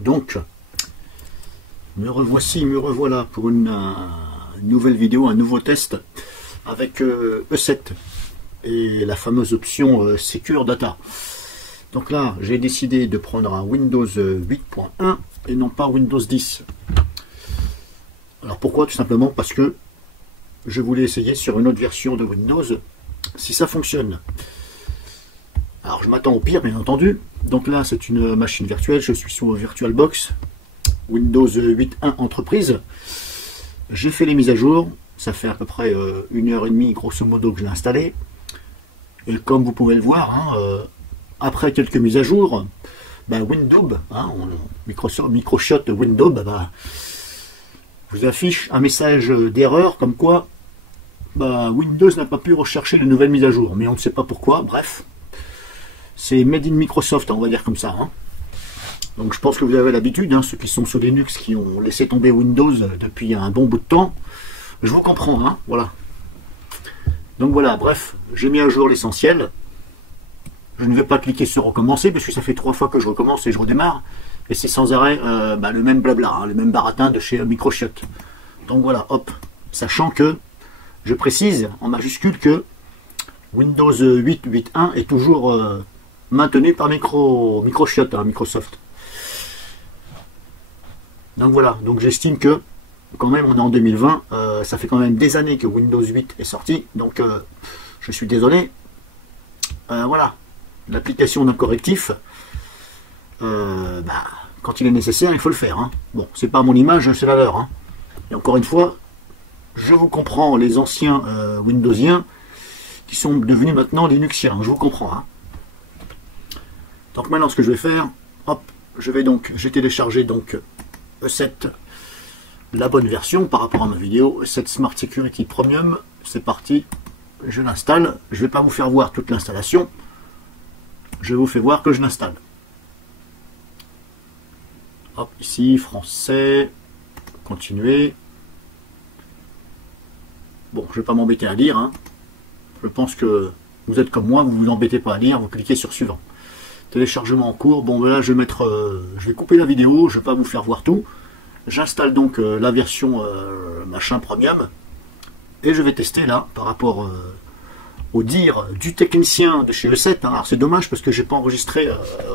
Donc, me revoilà pour une nouvelle vidéo, un nouveau test avec E7 et la fameuse option Secure Data. Donc là, j'ai décidé de prendre un Windows 8.1 et non pas Windows 10. Alors pourquoi? Tout simplement parce que je voulais essayer sur une autre version de Windows si ça fonctionne. Alors je m'attends au pire, bien entendu. Donc là, c'est une machine virtuelle, je suis sur VirtualBox Windows 8.1 Entreprise. J'ai fait les mises à jour, ça fait à peu près 1h30 grosso modo que je l'ai installé. Et comme vous pouvez le voir, après quelques mises à jour, Windows, Microsoft Windows, vous affiche un message d'erreur comme quoi Windows n'a pas pu rechercher de nouvelles mises à jour, mais on ne sait pas pourquoi. Bref, c'est made in Microsoft, on va dire comme ça. Donc je pense que vous avez l'habitude, ceux qui sont sur Linux, qui ont laissé tomber Windows depuis un bon bout de temps, je vous comprends, voilà. Donc voilà, bref, j'ai mis à jour l'essentiel. Je ne vais pas cliquer sur recommencer, parce que ça fait 3 fois que je recommence et je redémarre, et c'est sans arrêt le même blabla, le même baratin de chez Microsoft. Donc voilà, hop, sachant que, je précise en majuscule que Windows 8.1 est toujours maintenu par Microsoft. Donc voilà, donc j'estime que quand même on est en 2020, ça fait quand même des années que Windows 8 est sorti, donc je suis désolé. Voilà, l'application d'un correctif, quand il est nécessaire, il faut le faire. Bon, c'est pas mon image, c'est la leur. Et encore une fois, je vous comprends, les anciens Windowsiens qui sont devenus maintenant Linuxiens, je vous comprends. Donc maintenant, ce que je vais faire, hop, j'ai téléchargé donc E7, la bonne version par rapport à ma vidéo, E7 Smart Security Premium. C'est parti, je l'installe. Je ne vais pas vous faire voir toute l'installation, je vous fais voir que je l'installe. Hop, ici, français, continuer. Bon, je ne vais pas m'embêter à lire. Je pense que vous êtes comme moi, vous ne vous embêtez pas à lire, vous cliquez sur suivant. Téléchargement en cours. Bon, là, je vais couper la vidéo, je ne vais pas vous faire voir tout. J'installe donc la version machin premium. Et je vais tester là, par rapport au dire du technicien de chez E7. Alors c'est dommage parce que je n'ai pas enregistré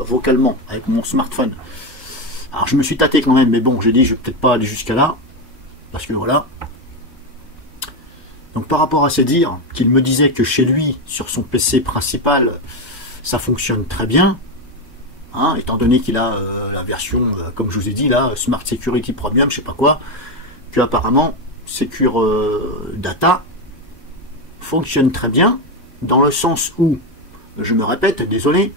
vocalement avec mon smartphone. Alors je me suis tâté quand même, mais bon, j'ai dit je vais peut-être pas aller jusqu'à là. Parce que voilà. Donc par rapport à ces dires, qu'il me disait que chez lui, sur son PC principal, ça fonctionne très bien, étant donné qu'il a la version, comme je vous ai dit là, Smart Security Premium, je sais pas quoi, que apparemment Secure Data fonctionne très bien, dans le sens où, je me répète, désolé,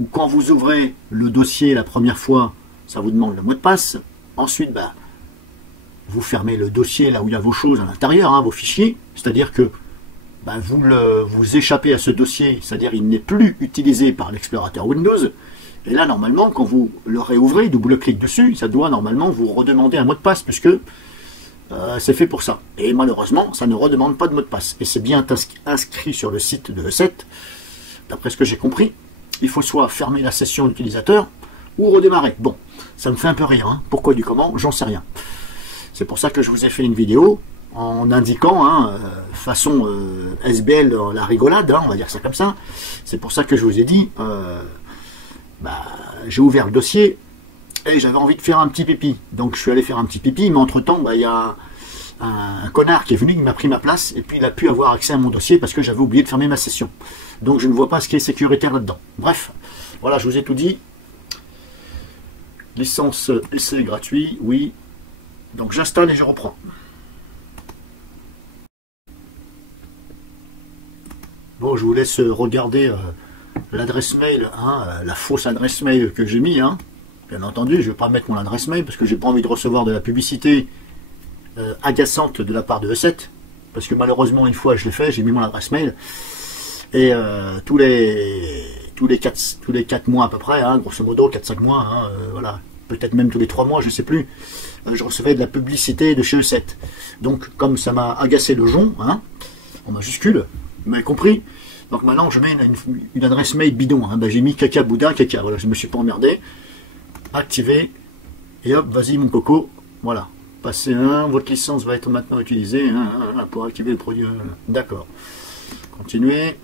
où quand vous ouvrez le dossier la première fois, ça vous demande le mot de passe, ensuite vous fermez le dossier là où il y a vos choses à l'intérieur, vos fichiers, c'est-à-dire que vous échappez à ce dossier, c'est-à-dire il n'est plus utilisé par l'explorateur Windows, et là normalement quand vous le réouvrez, double-clic dessus, ça doit normalement vous redemander un mot de passe, puisque c'est fait pour ça. Et malheureusement, ça ne redemande pas de mot de passe, et c'est bien inscrit sur le site de E7, d'après ce que j'ai compris, il faut soit fermer la session utilisateur, ou redémarrer. Bon, ça me fait un peu rire, pourquoi du comment, j'en sais rien. C'est pour ça que je vous ai fait une vidéo en indiquant, façon SBL, la rigolade, on va dire ça comme ça. C'est pour ça que je vous ai dit, j'ai ouvert le dossier et j'avais envie de faire un petit pipi. Donc je suis allé faire un petit pipi, mais entre-temps, il y a un connard qui est venu, qui m'a pris ma place, et puis il a pu avoir accès à mon dossier parce que j'avais oublié de fermer ma session. Donc je ne vois pas ce qui est sécuritaire là-dedans. Bref, voilà, je vous ai tout dit. Licence essai gratuit, oui. Donc j'installe et je reprends. Bon, je vous laisse regarder l'adresse mail, la fausse adresse mail que j'ai mis. Bien entendu, je ne vais pas mettre mon adresse mail parce que j'ai pas envie de recevoir de la publicité agaçante de la part de E7. Parce que malheureusement, une fois je l'ai fait, j'ai mis mon adresse mail. Et tous les 4 mois à peu près, grosso modo, 4-5 mois, voilà. Peut-être même tous les 3 mois, je ne sais plus, je recevais de la publicité de chez E7. Donc, comme ça m'a agacé le jonc, en majuscule, vous m'avez compris. Donc maintenant, je mets une adresse mail bidon. J'ai mis caca boudin, caca. Voilà, je ne me suis pas emmerdé. Activer. Et hop, vas-y mon coco, voilà. Passez 1, votre licence va être maintenant utilisée pour activer le produit. D'accord. Continuez.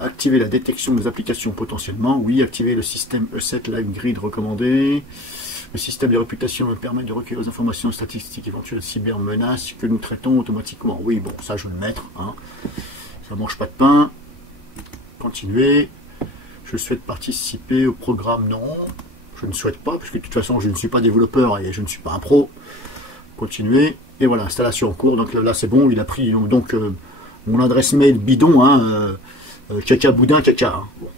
Activer la détection des applications potentiellement. Oui, activer le système E7 Live Grid recommandé. Le système de réputation me permet de recueillir les informations statistiques éventuelles de cybermenaces que nous traitons automatiquement. Oui, bon, ça je vais le mettre. Hein. Ça mange pas de pain. Continuez. Je souhaite participer au programme. Non, je ne souhaite pas, parce que de toute façon, je ne suis pas développeur et je ne suis pas un pro. Continuez. Et voilà, installation en cours. Donc là, c'est bon. Il a pris donc mon adresse mail bidon. Caca boudin caca. Hein. Bon.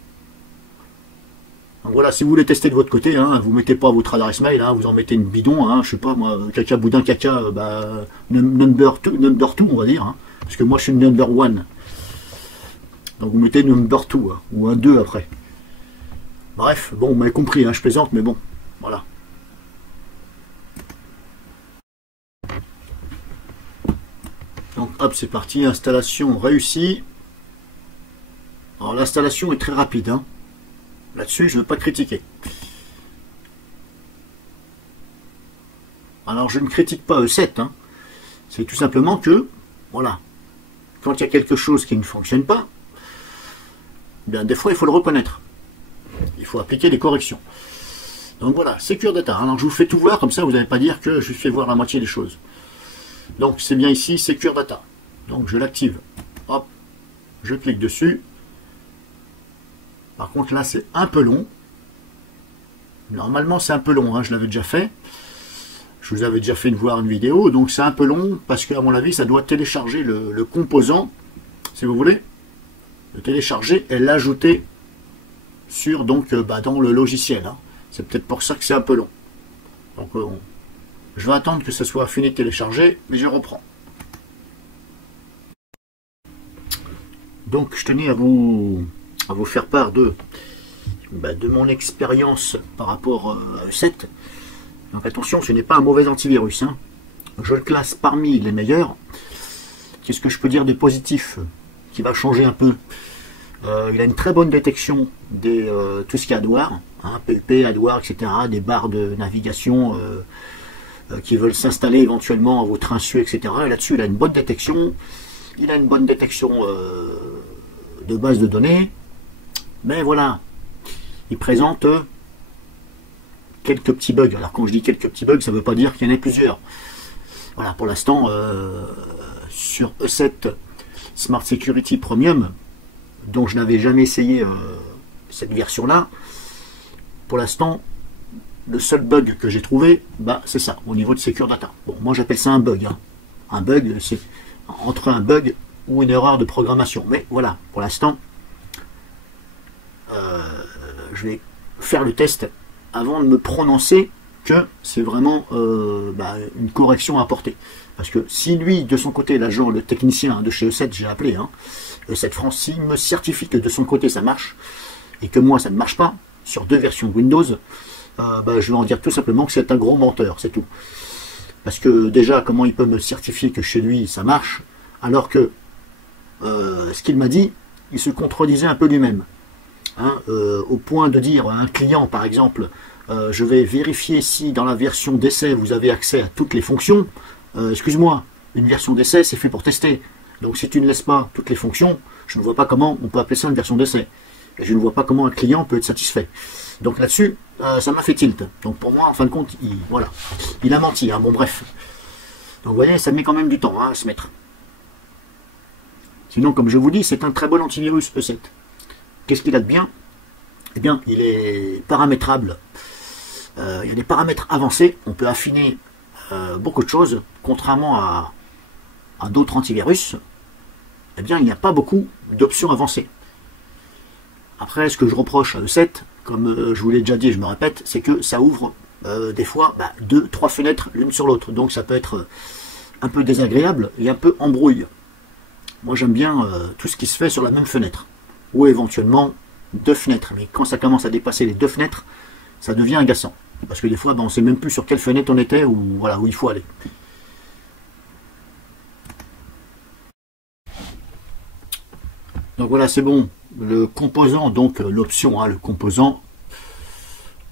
Donc voilà, si vous voulez tester de votre côté, vous mettez pas votre adresse mail, vous en mettez une bidon, je sais pas moi, caca boudin caca, number 2, on va dire, parce que moi je suis number 1. Donc vous mettez number 2, ou un 2 après. Bref, bon, vous m'avez compris, je plaisante, mais bon, voilà. Donc hop, c'est parti, installation réussie. Alors l'installation est très rapide, Là-dessus, je ne veux pas critiquer. Alors, je ne critique pas E7. C'est tout simplement que, voilà, quand il y a quelque chose qui ne fonctionne pas, bien, des fois, il faut le reconnaître. Il faut appliquer des corrections. Donc voilà, Secure Data. Alors, je vous fais tout voir, comme ça, vous n'allez pas dire que je fais voir la moitié des choses. Donc, c'est bien ici, Secure Data. Donc, je l'active. Hop, je clique dessus. Par contre, là, c'est un peu long. Normalement, c'est un peu long. Je l'avais déjà fait. Je vous avais déjà fait une vidéo. Donc, c'est un peu long parce qu'à mon avis, ça doit télécharger le composant, si vous voulez. Le télécharger et l'ajouter sur, donc, dans le logiciel. C'est peut-être pour ça que c'est un peu long. Donc, je vais attendre que ça soit fini de télécharger, mais je reprends. Donc, je tenais à vous faire part de mon expérience par rapport à E7. Donc attention, ce n'est pas un mauvais antivirus. Je le classe parmi les meilleurs. Qu'est-ce que je peux dire de positif qui va changer un peu? Il a une très bonne détection des tout ce qui est AdWare, PUP, AdWare, etc., des barres de navigation qui veulent s'installer éventuellement à votre insu, etc. Et là-dessus, il a une bonne détection. Il a une bonne détection de base de données. Mais voilà, il présente quelques petits bugs. Alors quand je dis quelques petits bugs, ça ne veut pas dire qu'il y en ait plusieurs. Voilà, pour l'instant, sur E7 Smart Security Premium, dont je n'avais jamais essayé cette version-là, pour l'instant, le seul bug que j'ai trouvé, c'est ça, au niveau de Secure Data. Bon, moi j'appelle ça un bug. Un bug, c'est entre un bug ou une erreur de programmation. Mais voilà, pour l'instant, je vais faire le test avant de me prononcer que c'est vraiment une correction à apporter. Parce que si lui, de son côté, l'agent, le technicien de chez E7, j'ai appelé, E7 France, s'il me certifie que de son côté ça marche, et que moi ça ne marche pas, sur 2 versions Windows, je vais en dire tout simplement que c'est un gros menteur, c'est tout. Parce que déjà, comment il peut me certifier que chez lui ça marche, alors que ce qu'il m'a dit, il se contredisait un peu lui-même. Au point de dire à un client, par exemple, je vais vérifier si dans la version d'essai vous avez accès à toutes les fonctions. Excuse-moi, une version d'essai c'est fait pour tester. Donc si tu ne laisses pas toutes les fonctions, je ne vois pas comment on peut appeler ça une version d'essai. Et je ne vois pas comment un client peut être satisfait. Donc là-dessus, ça m'a fait tilt. Donc pour moi, en fin de compte, il a menti. Bon bref. Donc vous voyez, ça met quand même du temps à se mettre. Sinon, comme je vous dis, c'est un très bon antivirus E7. Qu'est-ce qu'il a de bien? Eh bien, il est paramétrable. Il y a des paramètres avancés. On peut affiner beaucoup de choses. Contrairement à d'autres antivirus, eh bien, il n'y a pas beaucoup d'options avancées. Après, ce que je reproche à E7, comme je vous l'ai déjà dit et je me répète, c'est que ça ouvre des fois 2-3 fenêtres l'une sur l'autre. Donc ça peut être un peu désagréable et un peu embrouille. Moi, j'aime bien tout ce qui se fait sur la même fenêtre. Ou éventuellement 2 fenêtres. Mais quand ça commence à dépasser les 2 fenêtres, ça devient agaçant. Parce que des fois, on ne sait même plus sur quelle fenêtre on était ou voilà, où il faut aller. Donc voilà, c'est bon. Le composant, donc l'option, le composant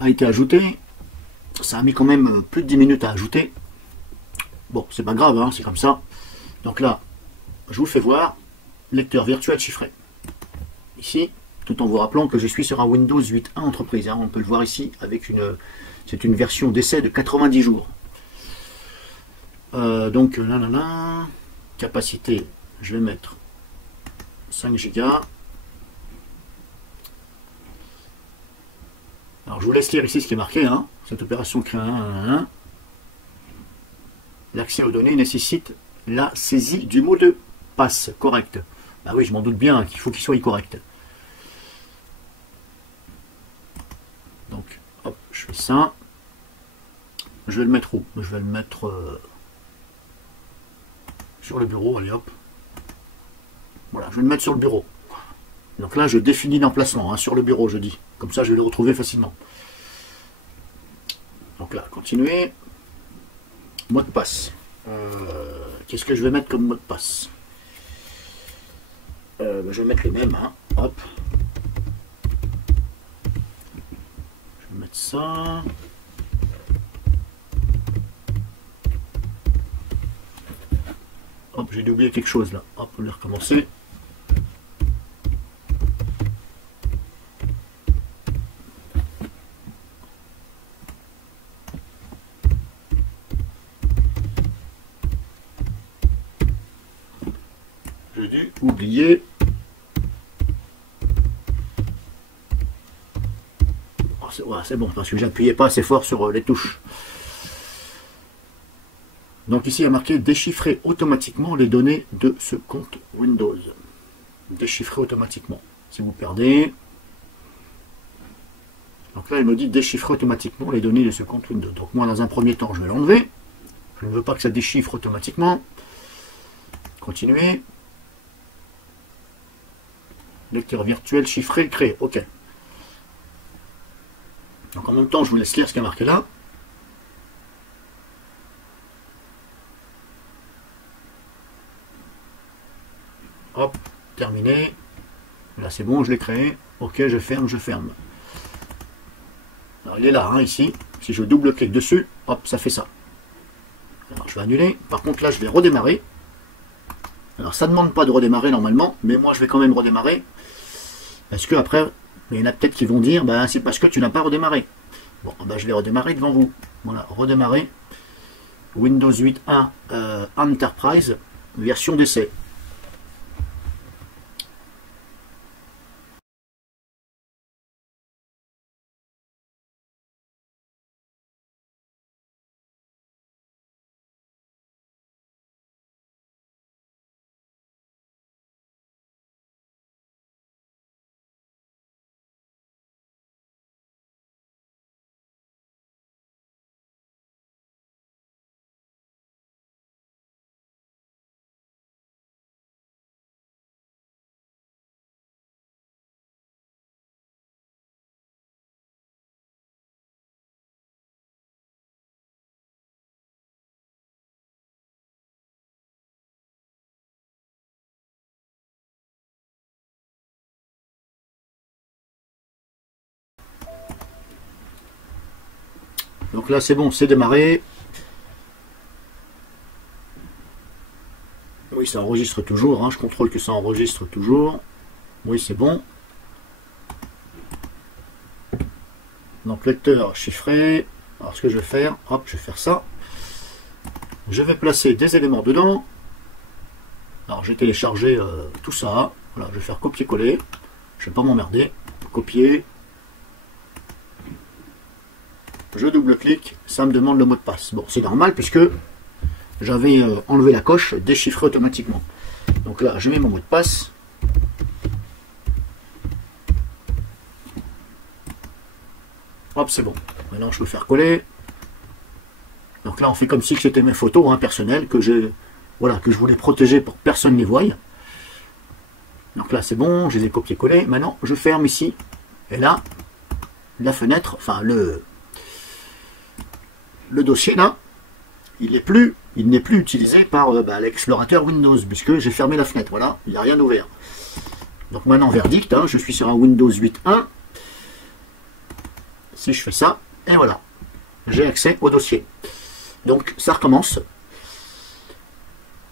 a été ajouté. Ça a mis quand même plus de 10 minutes à ajouter. Bon, c'est pas grave, hein, c'est comme ça. Donc là, je vous fais voir, lecteur virtuel chiffré. Ici, tout en vous rappelant que je suis sur un Windows 8.1 entreprise. Hein, on peut le voir ici avec une... C'est une version d'essai de 90 jours. Donc, là, capacité, je vais mettre 5 Go. Alors, je vous laisse lire ici ce qui est marqué. Hein. Cette opération crée un... L'accès aux données nécessite la saisie du mot de passe correct. Bah oui, je m'en doute bien qu'il faut qu'il soit correct. Donc, hop, je fais ça. Je vais le mettre où? Je vais le mettre sur le bureau, allez hop. Voilà, je vais le mettre sur le bureau. Donc là, je définis l'emplacement, hein, sur le bureau, je dis. Comme ça, je vais le retrouver facilement. Donc là, continuer. Mot de passe. Qu'est-ce que je vais mettre comme mot de passe? Je vais mettre le même, hein. Hop. Je vais mettre ça. Hop, j'ai dû oublier quelque chose là. Hop, on va recommencer. J'ai dû oublier. Oh, c'est bon, parce que j'appuyais pas assez fort sur les touches. Donc ici, il y a marqué déchiffrer automatiquement les données de ce compte Windows. Déchiffrer automatiquement. Si vous perdez. Donc là, il me dit déchiffrer automatiquement les données de ce compte Windows. Donc moi, dans un premier temps, je vais l'enlever. Je ne veux pas que ça déchiffre automatiquement. Continuer. Lecteur virtuel chiffré créé. OK. Donc en même temps, je vous laisse lire ce qui est marqué là. Hop, terminé. Là, c'est bon, je l'ai créé. OK, je ferme, je ferme. Alors, il est là, hein, ici. Si je double-clique dessus, hop, ça fait ça. Alors, je vais annuler. Par contre, là, je vais redémarrer. Alors, ça ne demande pas de redémarrer normalement, mais moi, je vais quand même redémarrer. Parce que après, il y en a peut-être qui vont dire, bah, c'est parce que tu n'as pas redémarré. Bon, bah, je vais redémarrer devant vous. Voilà, redémarrer. Windows 8.1 Enterprise, version d'essai. Donc là, c'est bon, c'est démarré. Oui, ça enregistre toujours. Hein, je contrôle que ça enregistre toujours. Oui, c'est bon. Donc, lecteur chiffré. Alors, ce que je vais faire, hop, je vais faire ça. Je vais placer des éléments dedans. Alors, j'ai téléchargé tout ça. Voilà, je vais faire copier-coller. Je ne vais pas m'emmerder. Copier. Je double-clique, ça me demande le mot de passe. Bon, c'est normal puisque j'avais enlevé la coche déchiffrer automatiquement. Donc là, je mets mon mot de passe. Hop, c'est bon. Maintenant, je peux faire coller. Donc là, on fait comme si c'était mes photos hein, personnelles que je voulais protéger pour que personne ne les voie. Donc là, c'est bon, je les ai copiés-collés. Maintenant, je ferme ici. Et là, la fenêtre, enfin le dossier là, il n'est plus utilisé par l'explorateur Windows, puisque j'ai fermé la fenêtre, voilà, il n'y a rien ouvert. Donc maintenant, verdict, hein, je suis sur un Windows 8.1. Si je fais ça, et voilà. j'ai accès au dossier. Donc ça recommence.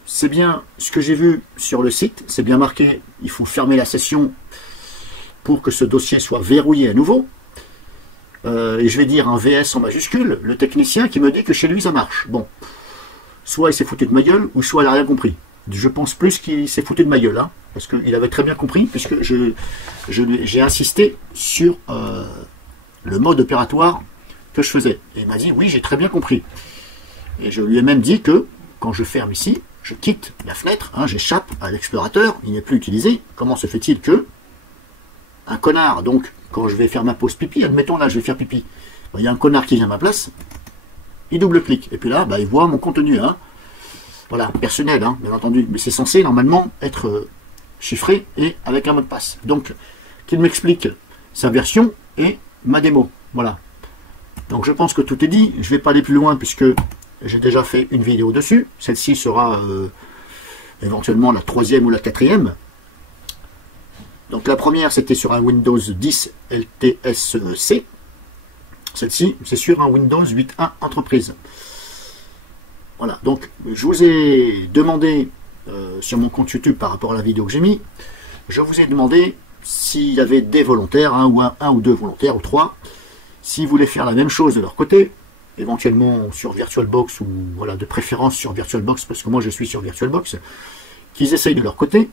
C'est bien ce que j'ai vu sur le site, c'est bien marqué, il faut fermer la session pour que ce dossier soit verrouillé à nouveau. Et je vais dire un VS en majuscule, le technicien qui me dit que chez lui ça marche. Bon, soit il s'est foutu de ma gueule, ou soit il n'a rien compris. Je pense plus qu'il s'est foutu de ma gueule, hein, parce qu'il avait très bien compris, puisque j'ai insisté sur le mode opératoire que je faisais. Et il m'a dit, oui, j'ai très bien compris. Et je lui ai même dit que, quand je ferme ici, je quitte la fenêtre, hein, j'échappe à l'explorateur, il n'est plus utilisé. Comment se fait-il que un connard, donc, quand je vais faire ma pause pipi, admettons là, je vais faire pipi, il y a un connard qui vient à ma place, il double-clique, et puis là, il voit mon contenu, hein. Voilà, personnel, hein, bien entendu, mais c'est censé normalement être chiffré et avec un mot de passe. Donc, qu'il m'explique sa version et ma démo, voilà. Donc je pense que tout est dit, je ne vais pas aller plus loin puisque j'ai déjà fait une vidéo dessus, celle-ci sera éventuellement la 3e ou la 4e. Donc la première c'était sur un Windows 10 LTSC, celle-ci c'est sur un Windows 8.1 Entreprise. Voilà, donc je vous ai demandé sur mon compte YouTube par rapport à la vidéo que j'ai mis, je vous ai demandé s'il y avait des volontaires, un ou deux volontaires ou 3, s'ils voulaient faire la même chose de leur côté, éventuellement sur VirtualBox ou voilà de préférence sur VirtualBox parce que moi je suis sur VirtualBox, qu'ils essayent de leur côté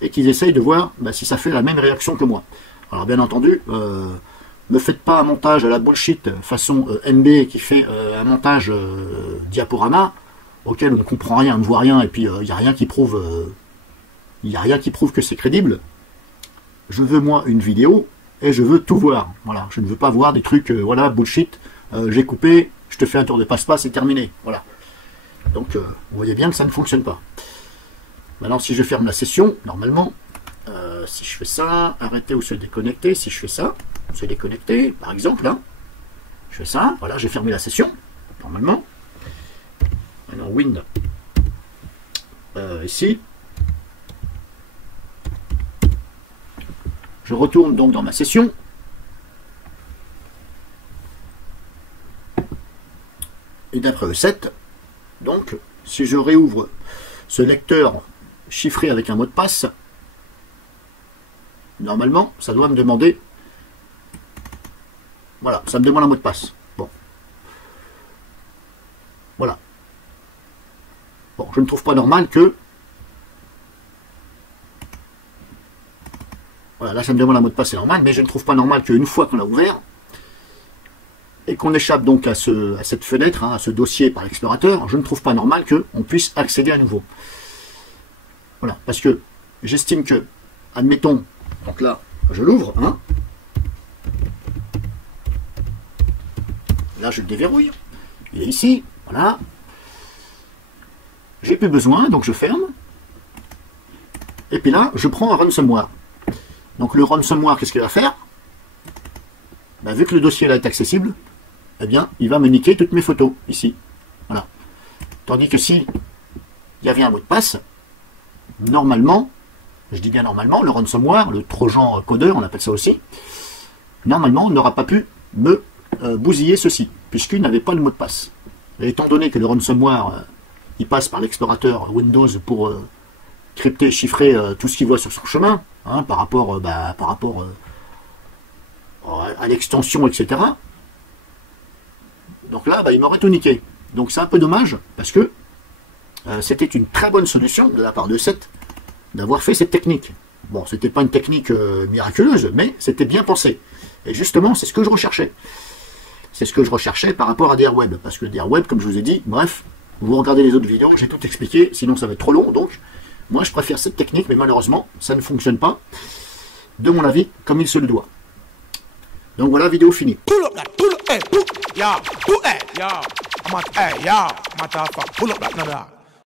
et qu'ils essayent de voir si ça fait la même réaction que moi. Alors bien entendu, ne faites pas un montage à la bullshit façon NB qui fait un montage diaporama auquel on ne comprend rien, on ne voit rien et puis il n'y a rien qui prouve que c'est crédible. Je veux moi une vidéo et je veux tout voir. Voilà, je ne veux pas voir des trucs voilà bullshit. J'ai coupé, je te fais un tour de passe-passe et terminé. Voilà. Donc vous voyez bien que ça ne fonctionne pas. Maintenant si je ferme la session, normalement, si je fais ça, arrêter ou se déconnecter, si je fais ça, se déconnecter, par exemple, hein, je fais ça, voilà, j'ai fermé la session, normalement. Maintenant Win, ici, je retourne donc dans ma session. Et d'après E7, donc, si je réouvre ce lecteur chiffré avec un mot de passe, normalement, ça doit me demander, voilà, ça me demande un mot de passe. Bon. Voilà. Bon, je ne trouve pas normal que, voilà, là ça me demande un mot de passe, c'est normal, mais je ne trouve pas normal qu'une fois qu'on l'a ouvert, et qu'on échappe donc à cette fenêtre, hein, à ce dossier par l'explorateur, je ne trouve pas normal qu'on puisse accéder à nouveau. Voilà, parce que j'estime que, admettons, donc là, je l'ouvre, hein, là je le déverrouille, il est ici, voilà, j'ai plus besoin, donc je ferme, et puis là, je prends un ransomware. Donc le ransomware, qu'est-ce qu'il va faire? Vu que le dossier là est accessible, eh bien, il va me niquer toutes mes photos, ici. Voilà. Tandis que si il y avait un mot de passe, normalement, je dis bien normalement, le ransomware, le trojan codeur, on appelle ça aussi, normalement, on n'aura pas pu me bousiller ceci, puisqu'il n'avait pas le mot de passe. Et étant donné que le ransomware, il passe par l'explorateur Windows pour crypter, chiffrer tout ce qu'il voit sur son chemin, hein, par rapport à l'extension, etc., donc là, il m'aurait tout niqué. Donc c'est un peu dommage, parce que c'était une très bonne solution de la part de E7 d'avoir fait cette technique. Bon, c'était pas une technique miraculeuse, mais c'était bien pensé. Et justement, c'est ce que je recherchais. C'est ce que je recherchais par rapport à DRWeb. Parce que DRWeb, comme je vous ai dit, bref, vous regardez les autres vidéos, j'ai tout expliqué, sinon ça va être trop long. Donc, moi je préfère cette technique, mais malheureusement, ça ne fonctionne pas, de mon avis, comme il se le doit. Donc voilà, vidéo finie. Pull up that, pull up, hey, pull, yeah, pull, hey, yeah, I'm at, hey, yeah, matter of fact, pull up that,